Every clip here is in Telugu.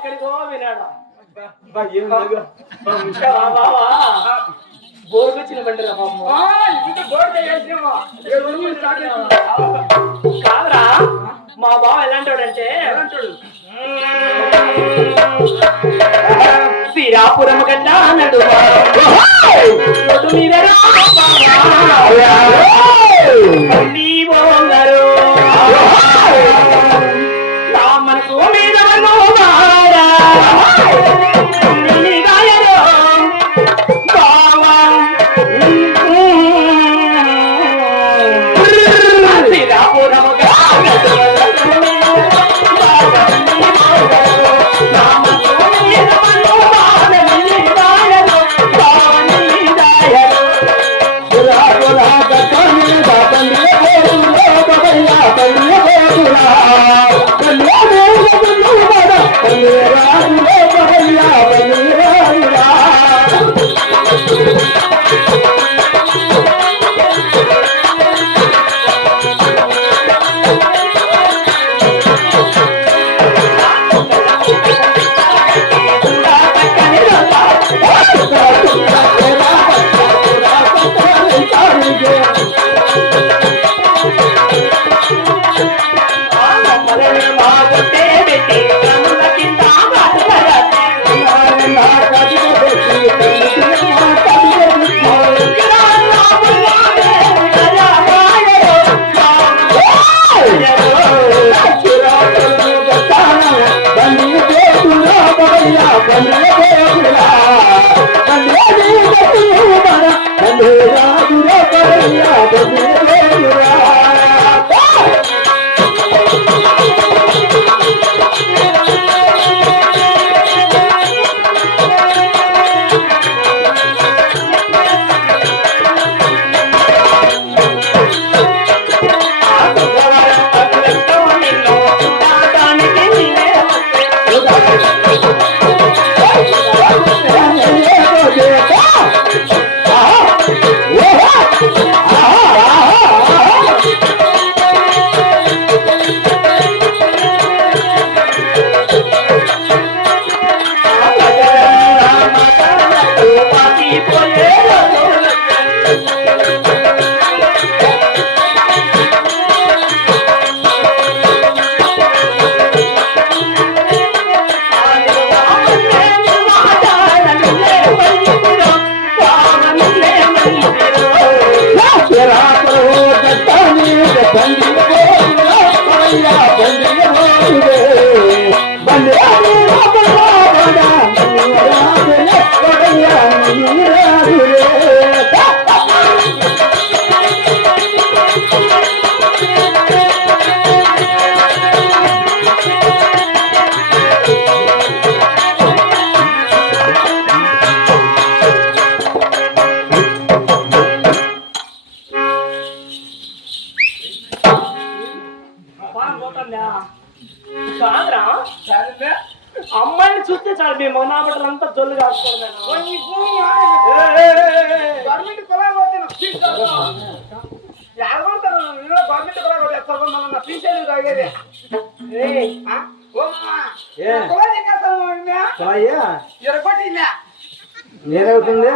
ఎక్కడికో వినాడు బోర్డు వచ్చిన బండి రా కాదురా మా బావ ఎలాంటాడంటే శ్రీరాపురం కన్నా నడువా మనకు మీద అమ్మాయిని చూస్తే చాలు మీ మొనాబట్టలంతా జొల్లు కాసుకోండి నేనవుతుంది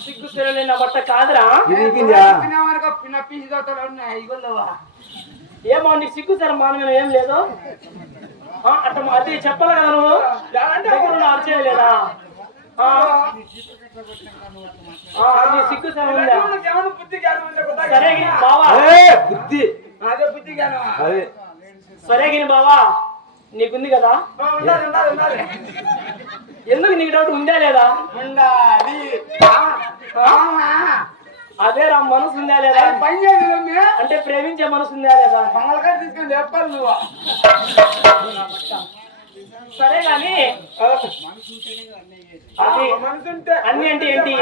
సిగ్గు సరే నా బట్ట కాదురా ఏమో నీకు సిగ్గు సరే మానమైన ఏం లేదు అట్లా అది చెప్పాలి కదా నువ్వు దగ్గర అర్చేయలేదా సిగ్గు సరే ఉందా సరే బావా బుద్ధి సరే గిని బావా నీకుంది కదా ఎందుకు నీకు డౌట్ ఉందా లేదా అదే రా మనసు ఉందా లేదా అంటే ప్రేమించే మనసు ఉందా లేదా తీసుకొని చెప్పాలి నువ్వు సరే గాని అన్ని అంటే ఏంటి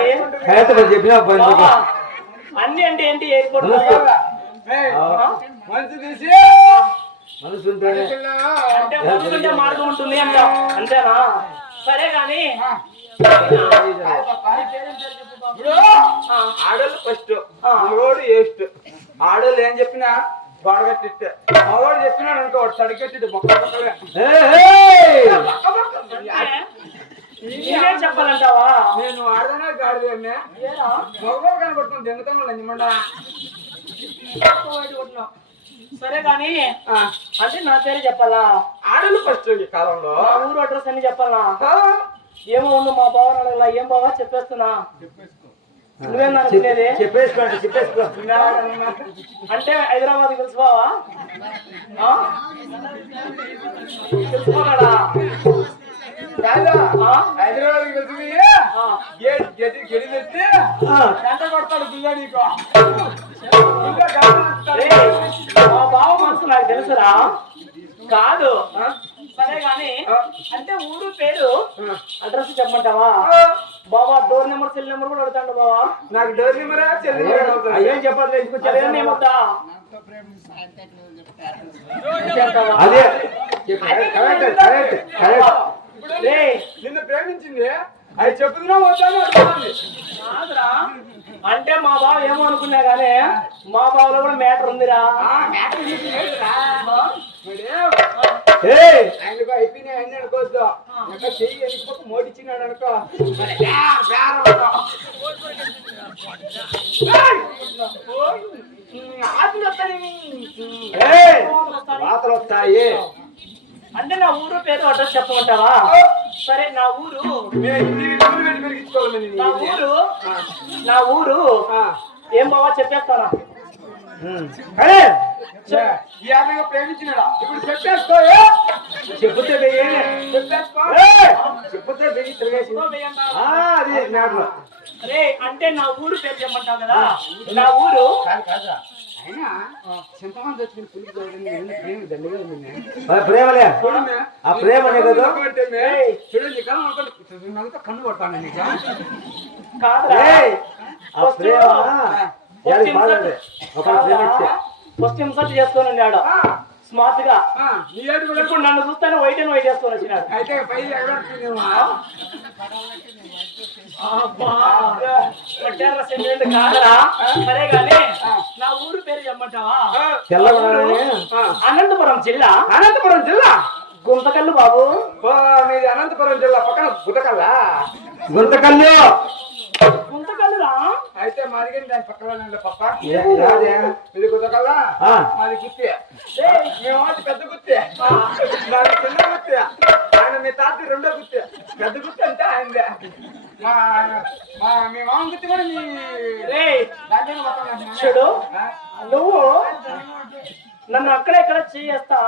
అన్ని అంటే ఏంటి ఎయిర్పోర్ట్ మనసు అంటే మనసుంటే మార్గం ఉంటుంది అంట అంతేనా సరే గాని ఆడోళ్ళు ఫస్ట్ మగోడు ఏస్ట్ ఆడోళ్ళు ఏం చెప్పినా గొడగట్టిట్టే మా వాడు చెప్పినాడు అనుకో వాడు తడికెట్టి బొక్క బొక్కలుగా నేనేం చెప్పాలంటావా? నేను ఆడదానే గాడిదే ఏరా? మగవాడు కనబడుతుంది దెంగతంలో లంచమండా సరే కానీ అంటే నా పేరు చెప్పాలా? ఆడలు ఫస్ట్ ఈ కాలంలో నా ఊరు అడ్రస్ అన్ని చెప్పాలా? ఏమో ఉండు మా బావ అడగలా. ఏం బావా చెప్పేస్తున్నా, నువ్వేనా అనుకునేది? చెప్పేసుకోండి చెప్పేసుకో అంటే హైదరాబాద్ తెలుసు బావా? తెలుసుకోడా? హైదరాబాద్ వెళ్తుంది గడి పెట్టి గంట కొడతాడు పిల్ల నీకు మా బావ మనసు నాకు తెలుసురా. కాదు సరే గాని అంటే ఊరు పేరు అడ్రస్ చెప్పమంటావా? బాబా డోర్ నెంబర్ సెల్ నెంబర్ కూడా అడుగుతాడు బావా. నాకు డోర్ నెంబరా చెల్లి అయ్యేం చెప్పట్లేదు. చదివేమవుతా అదే నిన్ను ప్రేమించింది అది చెప్పుతున్నా వద్దాను అడుగుతుంది కాదురా. అంటే మా బావ ఏమో అనుకున్నా గానీ మా బావలో కూడా మ్యాటర్ ఉందిరా. అయిపోయినాయి అన్ని అనుకోవద్దు చెయ్యి వెళ్ళిపోక మోడిచ్చినాడు అనుకో వాతలు వస్తాయి. అంటే నా ఊరు పేరు అడ్రస్ చెప్పమంటావా? సరే నా ఊరు నా ఊరు ఏం బావా చెప్పేస్తానా? ప్రేమించినాడా ఇప్పుడు చెప్పేసుకో చెప్పుతే అరే అంటే నా ఊరు పేరు చెప్పమంటావు కదా. నా ఊరు ప్రేమలే ఆ ప్రేమనే కదా చూడండి కన్ను కొడతాను నీకు ఆ ప్రేమ ఫస్ట్ ఇన్సల్ట్ చేసుకొని ఆడ స్మార్ట్ గా. ఇప్పుడు నన్ను చూస్తానే వైట్ అండ్ వైట్ చేసుకొని వచ్చినాడు. అయితే సరే గానీ నా ఊరు పేరు చెప్పమంటావా? అనంతపురం జిల్లా గుంతకల్లు బాబు. మీది అనంతపురం జిల్లా పక్కన గుంతకల్లు గుంతకల్లురా. అయితే మాది దాని పక్కన పప్ప ఇది గుంతకల్లా మాది గుత్తి. మేము పెద్ద గుత్తి మాది చిన్న గుత్తి. ఆయన మీ తాత రెండో గుత్తి. పెద్ద గుత్తి అంటే ఆయనదే. మీ మామ గుత్తి కూడా మీ చూడు నువ్వు నన్ను అక్కడెక్కడ చేస్తా